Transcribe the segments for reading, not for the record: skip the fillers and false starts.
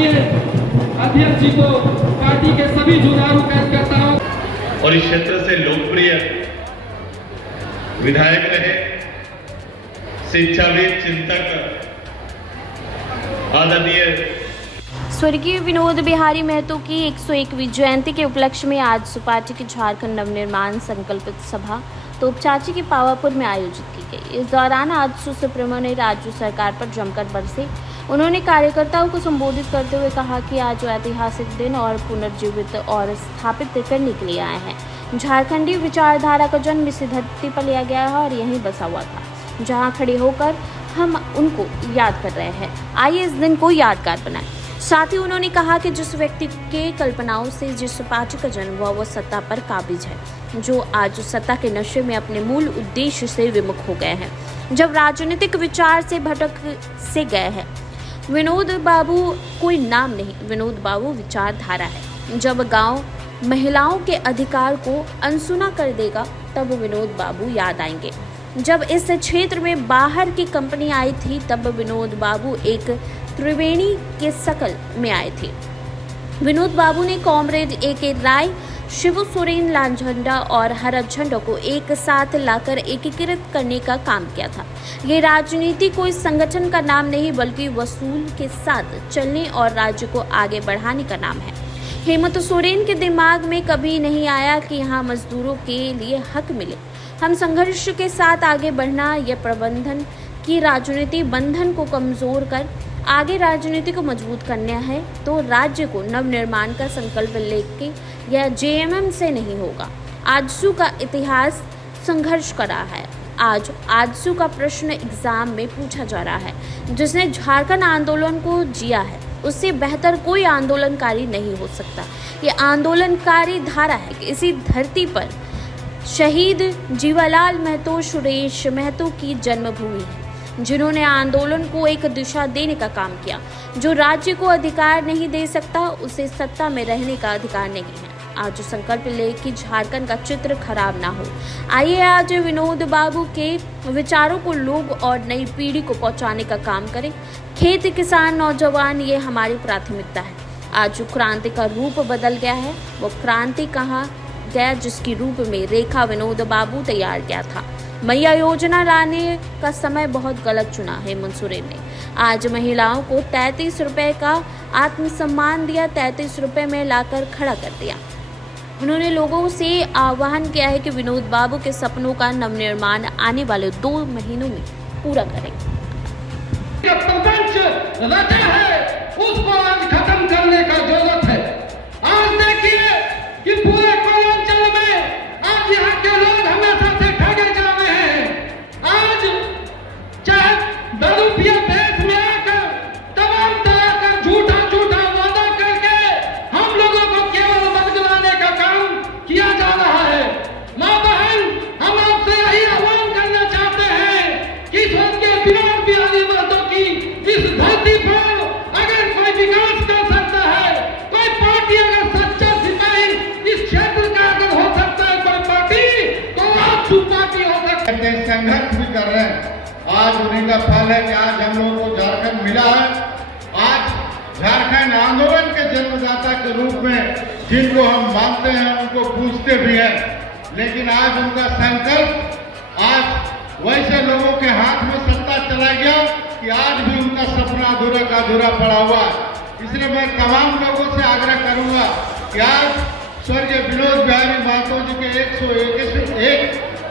माननीय अध्यक्ष जी को, पार्टी के सभी जुझारू कार्यकर्ताओं और इस क्षेत्र से लोकप्रिय विधायक रहे, शिक्षाविद, चिंतक, आदरणीय स्वर्गीय विनोद बिहारी महतो की 101वीं जयंती के उपलक्ष्य में आज सुपार्टी की झारखंड नवनिर्माण संकल्पित सभा तोपचांची के पावापुर में आयोजित की गई। इस दौरान आजसू सुप्रीमो ने राज्य सरकार पर जमकर बरसे। उन्होंने कार्यकर्ताओं को संबोधित करते हुए कहा कि आज ऐतिहासिक दिन और पुनर्जीवित और स्थापित करने के लिए आए हैं। झारखंडी विचारधारा का जन्म इसी धरती पर लिया गया है और यहीं बसा हुआ था, जहां खड़े होकर हम उनको याद कर रहे हैं। आइए इस दिन को यादगार बनाएं। साथ ही उन्होंने कहा कि जिस व्यक्ति के कल्पनाओं से जिस पार्टी का जन्म हुआ वो सत्ता पर काबिज है, जो आज सत्ता के नशे में अपने मूल उद्देश्य से विमुख हो गए हैं, जब राजनीतिक विचार से भटक से गए हैं। विनोद बाबू कोई नाम नहीं, विनोद बाबू विचारधारा है। जब गांव महिलाओं के अधिकार को अनसुना कर देगा तब विनोद बाबू याद आएंगे। जब इस क्षेत्र में बाहर की कंपनी आई थी तब विनोद बाबू एक त्रिवेणी के शकल में आए थे। विनोद बाबू ने कॉमरेड ए.के. राय, शिबू सोरेन, लाल झंडा और हरा झंडा को एक साथ लाकर एकीकृत करने का काम किया था। ये राजनीति कोई संगठन का नाम नहीं बल्कि वसूल के साथ चलने और राज्य को आगे बढ़ाने का नाम है। हेमंत सोरेन के दिमाग में कभी नहीं आया कि यहाँ मजदूरों के लिए हक मिले। हम संघर्ष के साथ आगे बढ़ना, यह प्रबंधन की राजनीति बंधन को कमजोर कर आगे राजनीति को मजबूत करना है तो राज्य को नवनिर्माण का संकल्प लेके यह जेएमएम से नहीं होगा। आजसू का इतिहास संघर्ष का रहा है। आज आजसू का प्रश्न एग्जाम में पूछा जा रहा है। जिसने झारखंड आंदोलन को जिया है उससे बेहतर कोई आंदोलनकारी नहीं हो सकता। ये आंदोलनकारी धारा है कि इसी धरती पर शहीद जीवालाल महतो, सुरेश महतो की जन्मभूमि है, जिन्होंने आंदोलन को एक दिशा देने का काम किया। जो राज्य को अधिकार नहीं दे सकता उसे सत्ता में रहने का अधिकार नहीं है। आज संकल्प ले कि झारखंड का चित्र खराब ना हो। आइए आज विनोद बाबू के विचारों को लोग और नई पीढ़ी को पहुंचाने का काम करें। खेत, किसान, नौजवान, ये हमारी प्राथमिकता है। आज जो क्रांति का रूप बदल गया है वो क्रांति कहा गया जिसकी रूप में रेखा विनोद बाबू तैयार किया था। मैया योजना लाने का समय बहुत गलत चुना है हेमंत सोरेन ने। आज महिलाओं को 33 रुपए का आत्मसम्मान दिया, 33 रुपए में लाकर खड़ा कर दिया। उन्होंने लोगों से आह्वान किया है कि विनोद बाबू के सपनों का नवनिर्माण आने वाले 2 महीनों में पूरा करें। प्रपंच रचा है उसको आज खत्म करने का जरूरत है। आज देखिए कि पूरे पूर्वांचल में आज यहाँ के लोग हमेशा से ठगे जा रहे हैं। आज चाहे दारू पिया देश में आकर तमाम तरह का झूठा झूठा वादा करके हम लोगों को केवल बदलाने का काम किया जा रहा है। माँ बहन, हम आपसे यही आह्वान करना चाहते हैं कि स्वर्गीय विनोद बिहारी महतो की इस धरती पर अगर कोई विकास कर सकता है, कोई पार्टी अगर सच्चा सिपाही इस क्षेत्र का अगर हो सकता है कोई पार्टी, तो आज पार्टी हो सकता है। संघर्ष भी कर रहे हैं। आज उन्हीं का फल है कि आज हम लोगों को झारखंड मिला है। आज झारखंड आंदोलन के जन्मदाता के रूप में जिनको हम मानते हैं, उनको पूछते भी हैं, लेकिन आज उनका संकल्प आज वैसे लोगों के हाथ में सत्ता चला गया कि आज भी उनका सपना अधूरा का अधूरा पड़ा हुआ है। इसलिए मैं तमाम लोगों से आग्रह करूंगा कि आज स्वर्गीय विनोद बिहारी महतो जी के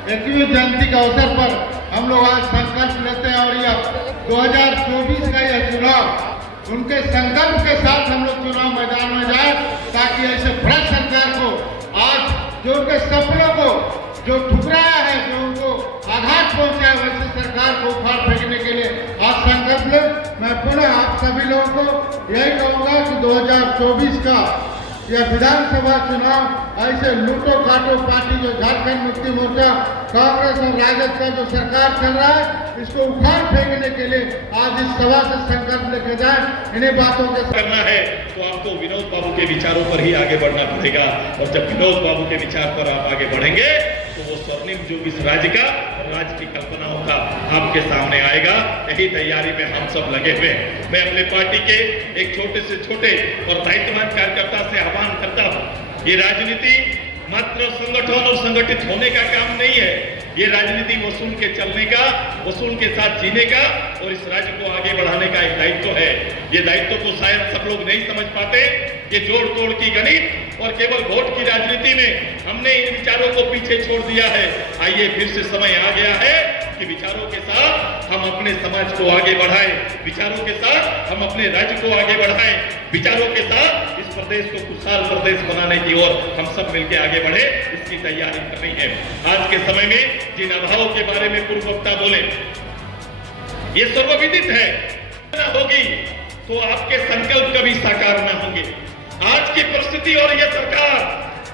101वीं जयंती के अवसर पर हम लोग आज संकल्प लेते हैं और यह 2024 का यह चुनाव उनके संकल्प के साथ हम लोग चुनाव मैदान में जाए, ताकि ऐसे भ्रष्ट सरकार को आज जो उनके सपनों को जो ठुकराया है, जो उनको आघात पहुंचा है, वैसे सरकार को उखाड़ फेंकने के लिए आज संकल्प ले। मैं पुनः आप सभी लोगों को यही कहूँगा कि 2024 का यह विधानसभा चुनाव ऐसे लूटो काटो पार्टी जो झारखंड मुक्ति मोर्चा, कांग्रेस और राजद का जो सरकार चल रहा है, इसको उखाड़ फेंकने के लिए आज इस सभा से संकल्प लेके जाए। इन्हीं बातों के करना है तो आपको विनोद बाबू के विचारों पर ही आगे बढ़ना पड़ेगा। और जब विनोद बाबू के विचार पर आप आगे बढ़ेंगे तो वो स्वर्णिम युग इस राज्य का राज्य की कल्पनाओं का आपके सामने आएगा। यही तैयारी में हम सब लगे हुए हैं। मैं अपने पार्टी के एक छोटे से छोटे और दायित्ववान कार्यकर्ता से आह्वान करता हूं, ये राजनीति मात्र संगठन और संगठित होने का काम नहीं है। ये राजनीति वसूल के चलने का, वसूल के साथ जीने का और इस राज्य को आगे बढ़ाने का एक दायित्व है। ये दायित्व को शायद सब लोग नहीं समझ पाते। ये जोड़ तोड़ की गणित और केवल वोट की राजनीति में हमने इन विचारों को पीछे छोड़ दिया है। आइए फिर से समय आ गया है कि विचारों के साथ हम अपने समाज को आगे बढ़ाएं, विचारों के साथ हम अपने राज्य को आगे बढ़ाएं, विचारों के साथ इस प्रदेश को खुशहाल प्रदेश बनाने की ओर हम सब मिलकर आगे बढ़े, इसकी तैयारी करनी है। आज के समय में जिन अभावों के बारे में पूर्व वक्ता बोले, ये सर्वविदित है। होगी तो आपके संकल्प कभी साकार न होंगे। आज की परिस्थिति और यह सरकार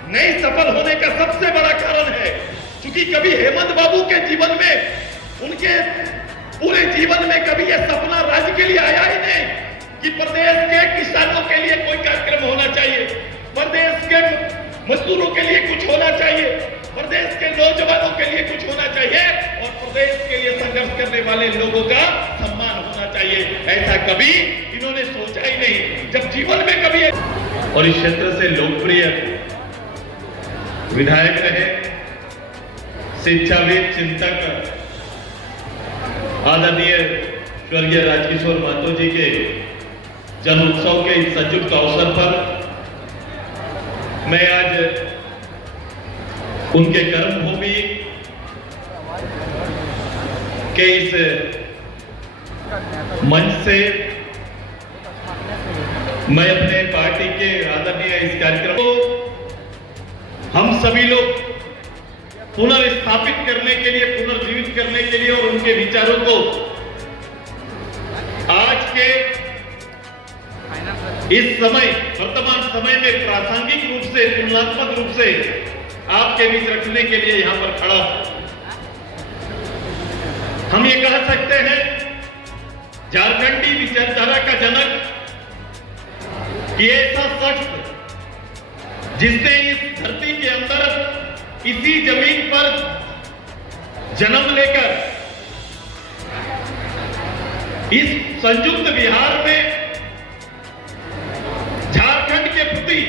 नहीं सफल होने का सबसे बड़ा कारण है क्योंकि कभी हेमंत बाबू के जीवन में, उनके पूरे जीवन में कभी यह सपना राज्य के लिए आया ही नहीं कि प्रदेश के किसानों के लिए कोई कार्यक्रम होना चाहिए, प्रदेश के मजदूरों के लिए कुछ होना चाहिए, प्रदेश के नौजवानों के लिए कुछ होना चाहिए और प्रदेश के लिए संघर्ष करने वाले लोगों का सम्मान होना चाहिए। ऐसा कभी इन्होंने सोचा ही नहीं जब जीवन में कभी। और इस क्षेत्र से लोकप्रिय विधायक रहे, शिक्षाविद, चिंतक आदरणीय स्वर्गीय राजकिशोर महतो जी के जन्म उत्सव के इस संयुक्त अवसर पर मैं आज उनके कर्मभूमि के इस मंच से मैं अपने पार्टी के आदरणीय इस कार्यक्रम को हम सभी लोग पुनर्स्थापित करने के लिए, पुनर्जीवित करने के लिए और उनके विचारों को आज के इस समय, वर्तमान समय में प्रासंगिक रूप से, तुलनात्मक रूप से आपके बीच रखने के लिए यहां पर खड़ा हूं। हम ये कह सकते हैं झारखंडी विचारधारा का जनक ये ऐसा शख्स जिसने इस धरती के अंदर, इसी जमीन पर जन्म लेकर इस संयुक्त बिहार में झारखंड के प्रति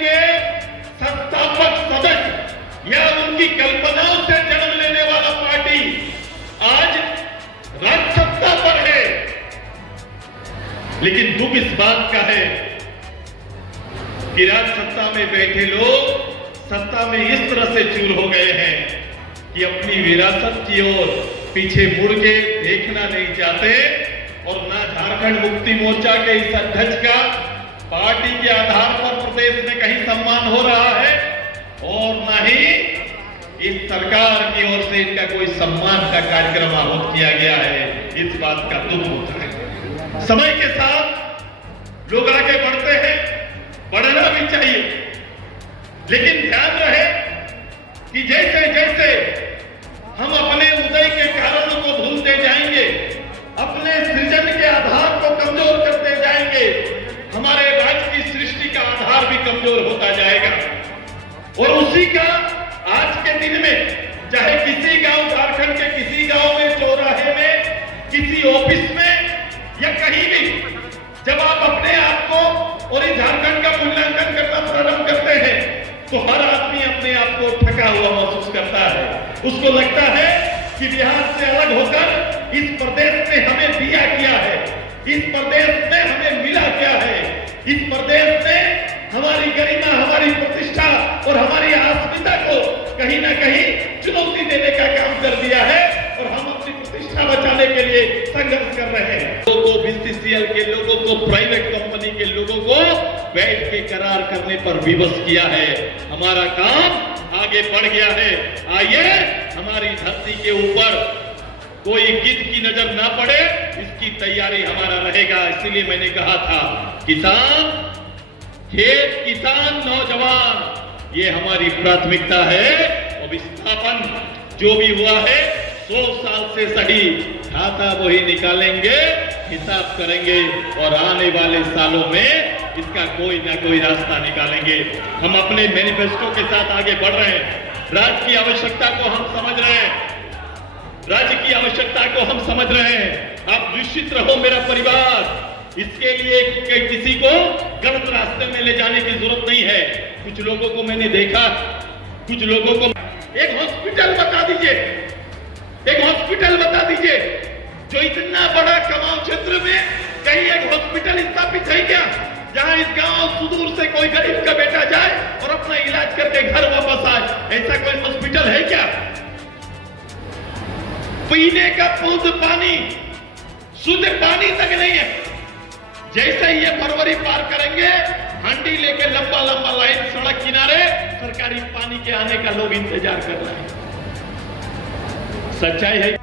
के संस्थापक सदस्य या उनकी कल्पनाओं से जन्म लेने वाला पार्टी आज राज्य सत्ता पर है। लेकिन दुख इस बात का है कि राज्य सत्ता में बैठे लोग सत्ता में इस तरह से चूर हो गए हैं कि अपनी विरासत की ओर पीछे मुड़ के देखना नहीं चाहते और ना झारखंड मुक्ति मोर्चा के इस अध्यक्ष का पार्टी के आधार पर प्रदेश में कहीं सम्मान हो रहा है और ना ही इस सरकार की ओर से इनका कोई सम्मान का कार्यक्रम आहूत किया गया है। इस बात का दुख होता है। समय के साथ लोग आगे बढ़ते हैं, बढ़ना भी चाहिए, लेकिन ध्यान रहे कि जैसे जैसे हम अपने उदय के कारणों को भूलते जाएंगे, अपने सृजन के आधार को कमजोर करते जाएंगे, हमारे राज्य की सृष्टि का आधार भी कमजोर होता जाएगा। और उसी का आज के दिन में चाहे किसी गांव, झारखंड के किसी गांव में, चौराहे में, किसी ऑफिस में या कहीं भी, जब आप अपने आप को और इस झारखंड का मूल्यांकन करना प्रारंभ करते हैं तो हर आदमी अपने आप को ठगा हुआ महसूस करता है। उसको लगता है कि बिहार से अलग होकर इस प्रदेश ने हमें दिया क्या है, इस प्रदेश में हमें मिला क्या है, इस प्रदेश ने हमारी गरिमा, हमारी प्रतिष्ठा और हमारी अस्मिता को कहीं ना कहीं चुनौती देने का काम कर दिया है और हम अपनी प्रतिष्ठा बचाने के लिए संघर्ष कर रहे हैं। लोगों को, बीसीसीएल के लोगों को, प्राइवेट कंपनी के लोगों को बैठ के करार करने पर विवश किया है। हमारा काम आगे बढ़ गया है। आइए हमारी धरती के ऊपर कोई गिद्ध की नजर ना पड़े, इसकी तैयारी हमारा रहेगा। इसीलिए मैंने कहा था किसान, खेत, किसान, नौजवान, ये हमारी प्राथमिकता है। और विस्थापन जो भी हुआ है 100 साल से सही, खाता वही निकालेंगे, हिसाब करेंगे और आने वाले सालों में इसका कोई ना कोई रास्ता निकालेंगे। हम अपने मैनिफेस्टो के साथ आगे बढ़ रहे हैं। राज्य की आवश्यकता को हम समझ रहे हैं, राज्य की आवश्यकता को हम समझ रहे हैं। आप निश्चित रहो मेरा परिवार, इसके लिए किसी को गलत रास्ते में ले जाने की जरूरत नहीं है। कुछ लोगों को मैंने देखा, कुछ लोगों को एक हॉस्पिटल बता दीजिए, एक हॉस्पिटल बता दीजिए जो इतना बड़ा कमाऊ क्षेत्र में कहीं एक हॉस्पिटल स्थापित है क्या, जहां इस गांव सुदूर से कोई गरीब का बेटा जाए और अपना इलाज करके घर वापस आए? ऐसा कोई हॉस्पिटल है क्या? पीने का शुद्ध पानी, शुद्ध पानी तक नहीं है। जैसे ही ये फरवरी पार करेंगे, हंडी लेके लंबा लंबा लाइन सड़क किनारे सरकारी पानी के आने का लोग इंतजार कर रहे हैं। सच्चाई है।